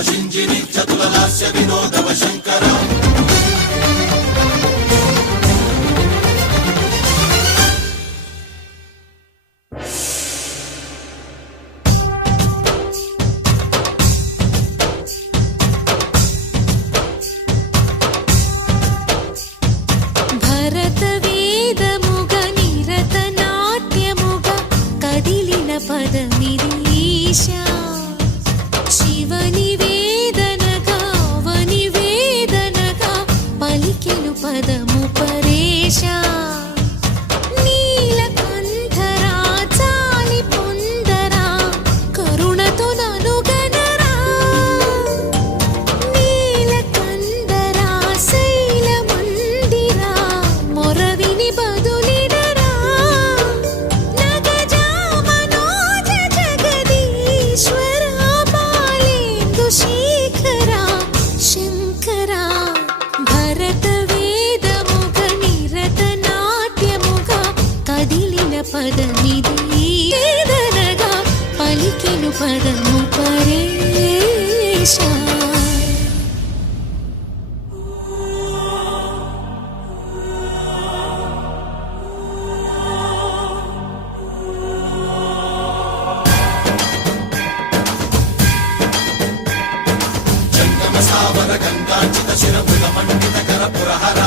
शिञ्जिनि चतुललास्य विनोदव शङ्कर పదము పరేశా జంగమసావర గంగాచిత శిరమృగ మండిత కర పురహర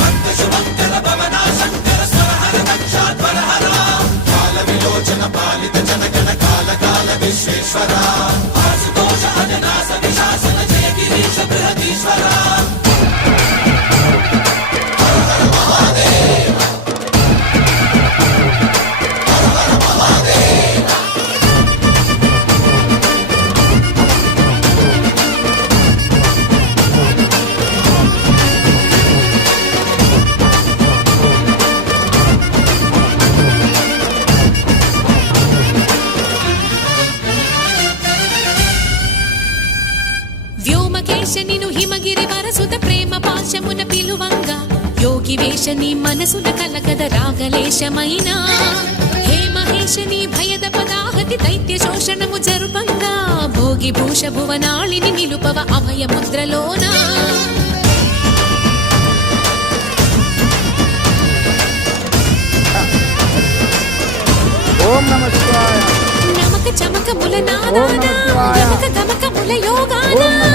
పంకజమంకర భవనా శంకర స్వరహర దక్షాధ్వరహర కాల విలోచన పాలిత జనగణ కాల కాల విశ్వేశ్వర ఆశుతోష అజనాస విశాసన జయ గిరీశ బృహదీశ్వర నిను హిమగిరి వరసుత ప్రేమ పాశమున పిలువంగా యోగి వేషని మనసున కలగద రాగలేశమైన హే మహేశని భయద పదాహతి దైత్య శోషణము జరుపంగా భోగి భూష భువనాళిని నిలుపవ అభయ ముద్రలోన ఓం నమః శివాయ నమక చమక ముల నాదాన గమక గమక ముల యోగాన